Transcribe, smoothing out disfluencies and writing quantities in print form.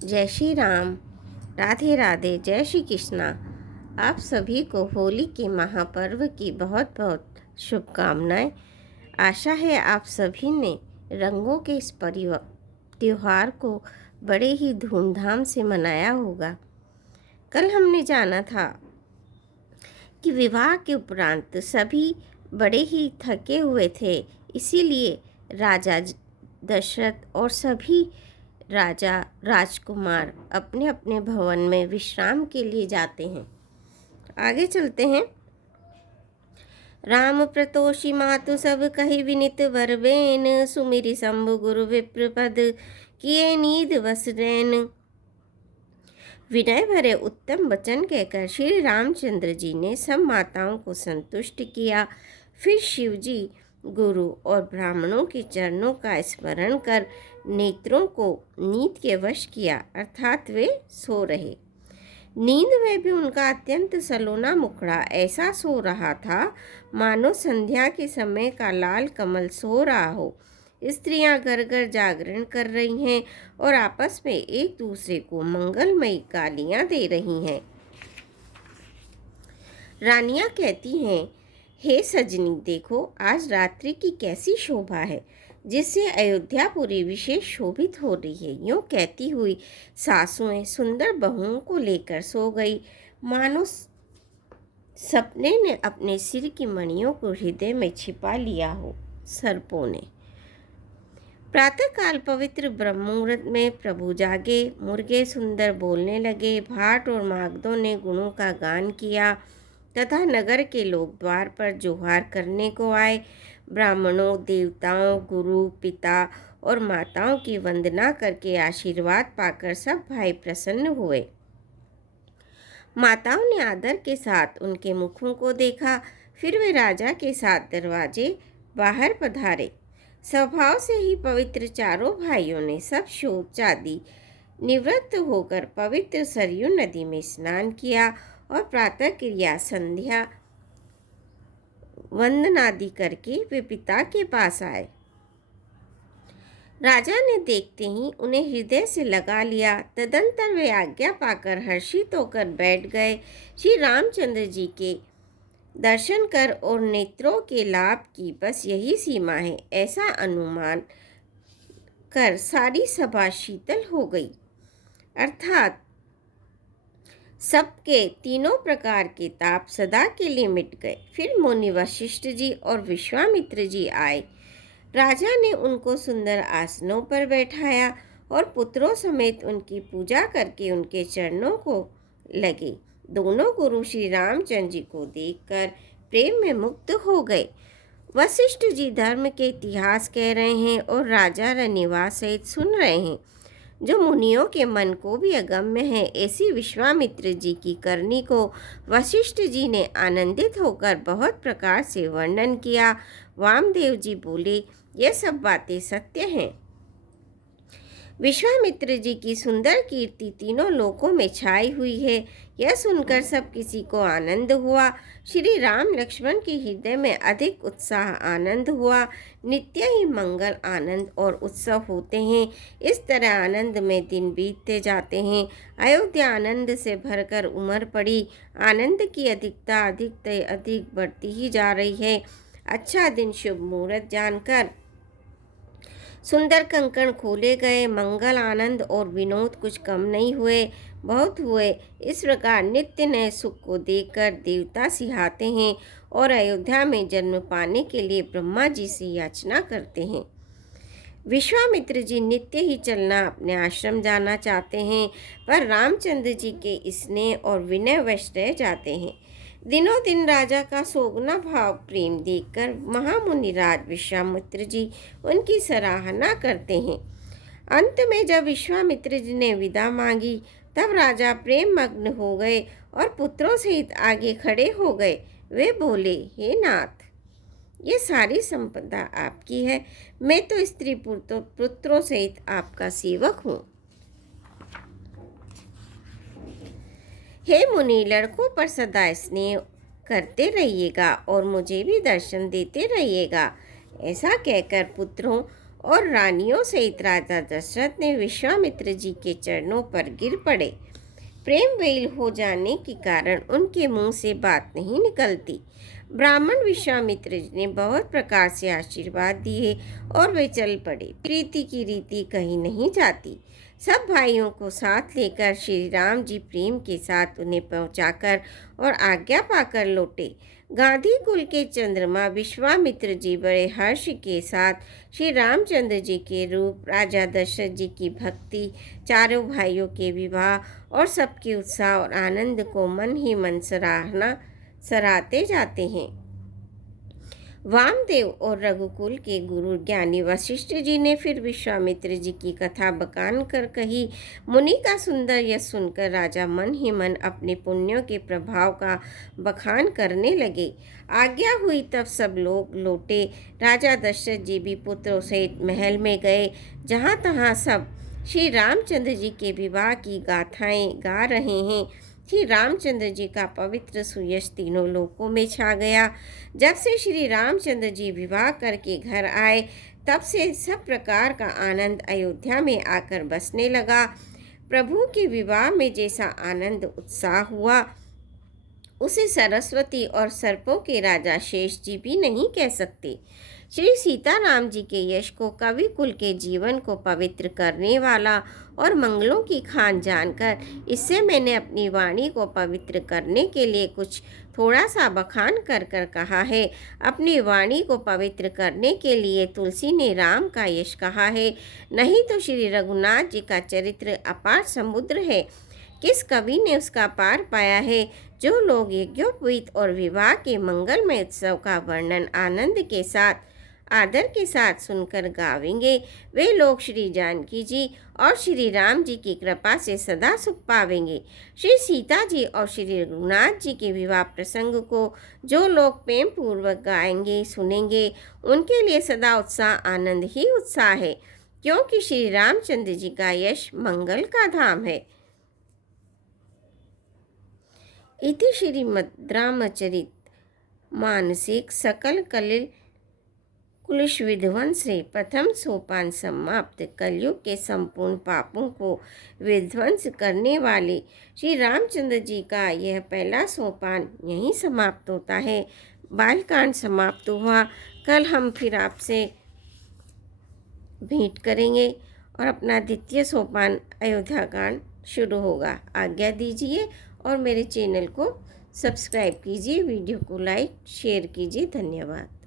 जय श्री राम। राधे राधे। जय श्री कृष्णा। आप सभी को होली के महापर्व की बहुत बहुत शुभकामनाएं। आशा है आप सभी ने रंगों के इस त्योहार को बड़े ही धूमधाम से मनाया होगा। कल हमने जाना था कि विवाह के उपरांत सभी बड़े ही थके हुए थे, इसीलिए राजा दशरथ और सभी राजा राजकुमार अपने अपने भवन में विश्राम के लिए जाते हैं। आगे चलते हैं। राम प्रतोषी मातु सब कहि विनित वरबेन, सुमिरि शंभु गुरु विप्रपद किए नीद वसरैन। विनय भरे उत्तम वचन कहकर श्री रामचंद्र जी ने सब माताओं को संतुष्ट किया। फिर शिव जी गुरु और ब्राह्मणों के चरणों का स्मरण कर नेत्रों को नींद के वश किया, अर्थात वे सो रहे। नींद में भी उनका अत्यंत सलोना मुखड़ा ऐसा सो रहा था मानो संध्या के समय का लाल कमल सो रहा हो। स्त्रियां घर घर जागरण कर रही हैं और आपस में एक दूसरे को मंगलमयी गालियां दे रही हैं। रानियां कहती हैं, हे सजनी, देखो आज रात्रि की कैसी शोभा है, जिससे अयोध्यापुरी विशेष शोभित हो रही है। यूँ कहती हुई सासुएं सुंदर बहुओं को लेकर सो गई, मानो सपने ने अपने सिर की मणियों को हृदय में छिपा लिया हो। सर्पों ने प्रातःकाल पवित्र ब्रह्म मुहूर्त में प्रभु जागे, मुर्गे सुंदर बोलने लगे, भाट और मागधों ने गुणों का गान किया तथा नगर के लोग द्वार पर जोहार करने को आए। ब्राह्मणों, देवताओं, गुरु, पिता और माताओं की वंदना करके आशीर्वाद पाकर सब भाई प्रसन्न हुए। माताओं ने आदर के साथ उनके मुखों को देखा। फिर वे राजा के साथ दरवाजे बाहर पधारे। स्वभाव से ही पवित्र चारों भाइयों ने सब शोक आदि निवृत्त होकर पवित्र सरयू नदी में स्नान किया और प्रातः क्रिया, संध्या वंदनादि करके वे पिता के पास आए। राजा ने देखते ही उन्हें हृदय से लगा लिया। तदंतर वे आज्ञा पाकर हर्षित होकर बैठ गए। श्री रामचंद्र जी के दर्शन कर और नेत्रों के लाभ की बस यही सीमा है, ऐसा अनुमान कर सारी सभा शीतल हो गई, अर्थात सबके तीनों प्रकार के ताप सदा के लिए मिट गए। फिर मुनि वशिष्ठ जी और विश्वामित्र जी आए। राजा ने उनको सुंदर आसनों पर बैठाया और पुत्रों समेत उनकी पूजा करके उनके चरणों को लगे। दोनों गुरु श्री रामचंद्र जी को देखकर प्रेम में मुग्ध हो गए। वशिष्ठ जी धर्म के इतिहास कह रहे हैं और राजा रनिवास सहित सुन रहे हैं, जो मुनियों के मन को भी अगम्य है। ऐसी विश्वामित्र जी की करनी को वशिष्ठ जी ने आनंदित होकर बहुत प्रकार से वर्णन किया। वामदेव जी बोले, ये सब बातें सत्य हैं। विश्वामित्र जी की सुंदर कीर्ति तीनों लोकों में छाई हुई है। यह सुनकर सब किसी को आनंद हुआ। श्री राम लक्ष्मण के हृदय में अधिक उत्साह आनंद हुआ। नित्य ही मंगल, आनंद और उत्सव होते हैं। इस तरह आनंद में दिन बीतते जाते हैं। अयोध्या आनंद से भरकर उमड़ पड़ी। आनंद की अधिकता अधिक बढ़ती ही जा रही है। अच्छा दिन शुभ मुहूर्त जानकर सुंदर कंकण खोले गए। मंगल, आनंद और विनोद कुछ कम नहीं हुए, बहुत हुए। इस प्रकार नित्य नए सुख को देखकर देवता सिहाते हैं और अयोध्या में जन्म पाने के लिए ब्रह्मा जी से याचना करते हैं। विश्वामित्र जी नित्य ही चलना अपने आश्रम जाना चाहते हैं, पर रामचंद्र जी के स्नेह और विनय वश रह जाते हैं। दिनों दिन राजा का सोगना भाव प्रेम देखकर महामुनि राज विश्वामित्र जी उनकी सराहना करते हैं। अंत में जब विश्वामित्र जी ने विदा मांगी, तब राजा प्रेम मग्न हो गए और पुत्रों सहित आगे खड़े हो गए। वे बोले, हे नाथ, ये सारी संपदा आपकी है। मैं तो स्त्री पुत्रों सहित आपका सेवक हूँ। हे मुनि, लड़कों पर सदा स्नेह करते रहिएगा और मुझे भी दर्शन देते रहिएगा। ऐसा कहकर पुत्रों और रानियों सहित राजा दशरथ ने विश्वामित्र जी के चरणों पर गिर पड़े। प्रेम वेल हो जाने के कारण उनके मुंह से बात नहीं निकलती। ब्राह्मण विश्वामित्र जी ने बहुत प्रकार से आशीर्वाद दिए और वे चल पड़े। प्रीति की रीति कहीं नहीं जाती। सब भाइयों को साथ लेकर श्री राम जी प्रेम के साथ उन्हें पहुंचाकर और आज्ञा पाकर लौटे। गांधी कुल के चंद्रमा विश्वामित्र जी बड़े हर्ष के साथ श्री रामचंद्र जी के रूप, राजा दशरथ जी की भक्ति, चारों भाइयों के विवाह और सबके उत्साह और आनंद को मन ही मन सराहते जाते हैं। वामदेव और रघुकुल के गुरु ज्ञानी वशिष्ठ जी ने फिर विश्वामित्र जी की कथा बखान कर कही। मुनि का सुंदर यश सुनकर राजा मन ही मन अपने पुण्यों के प्रभाव का बखान करने लगे। आज्ञा हुई तब सब लोग लौटे। राजा दशरथ जी भी पुत्रों सहित महल में गए। जहाँ तहाँ सब श्री रामचंद्र जी के विवाह की गाथाएं गा रहे हैं। श्री रामचंद्र जी का पवित्र सुयश तीनों लोकों में छा गया। जब से श्री रामचंद्र जी विवाह करके घर आए तब से सब प्रकार का आनंद अयोध्या में आकर बसने लगा। प्रभु के विवाह में जैसा आनंद उत्साह हुआ उसे सरस्वती और सर्पों के राजा शेष जी भी नहीं कह सकते। श्री सीताराम जी के यश को, कवि कुल के जीवन को पवित्र करने वाला और मंगलों की खान जानकर इससे मैंने अपनी वाणी को पवित्र करने के लिए कुछ थोड़ा सा बखान कर कहा है। अपनी वाणी को पवित्र करने के लिए तुलसी ने राम का यश कहा है, नहीं तो श्री रघुनाथ जी का चरित्र अपार समुद्र है। किस कवि ने उसका पार पाया है? जो लोग यज्ञोपवीत और विवाह के मंगलमय उत्सव का वर्णन आनंद के साथ, आदर के साथ सुनकर गावेंगे, वे लोग श्री जानकी जी और श्री राम जी की कृपा से सदा सुख पावेंगे। श्री सीता जी और श्री रघुनाथ जी के विवाह प्रसंग को जो लोग प्रेम पूर्वक गाएंगे, सुनेंगे, उनके लिए सदा उत्साह आनंद ही उत्साह है, क्योंकि श्री रामचंद्र जी का यश मंगल का धाम है। इति श्रीमद्रामचरित मानसिक सकल कलिल कुलिश विध्वंस प्रथम सोपान समाप्त। कलयुग के संपूर्ण पापों को विध्वंस करने वाले श्री रामचंद्र जी का यह पहला सोपान यहीं समाप्त होता है। बालकांड समाप्त हुआ। कल हम फिर आपसे भेंट करेंगे और अपना द्वितीय सोपान अयोध्या कांड शुरू होगा। आज्ञा दीजिए और मेरे चैनल को सब्सक्राइब कीजिए, वीडियो को लाइक शेयर कीजिए। धन्यवाद।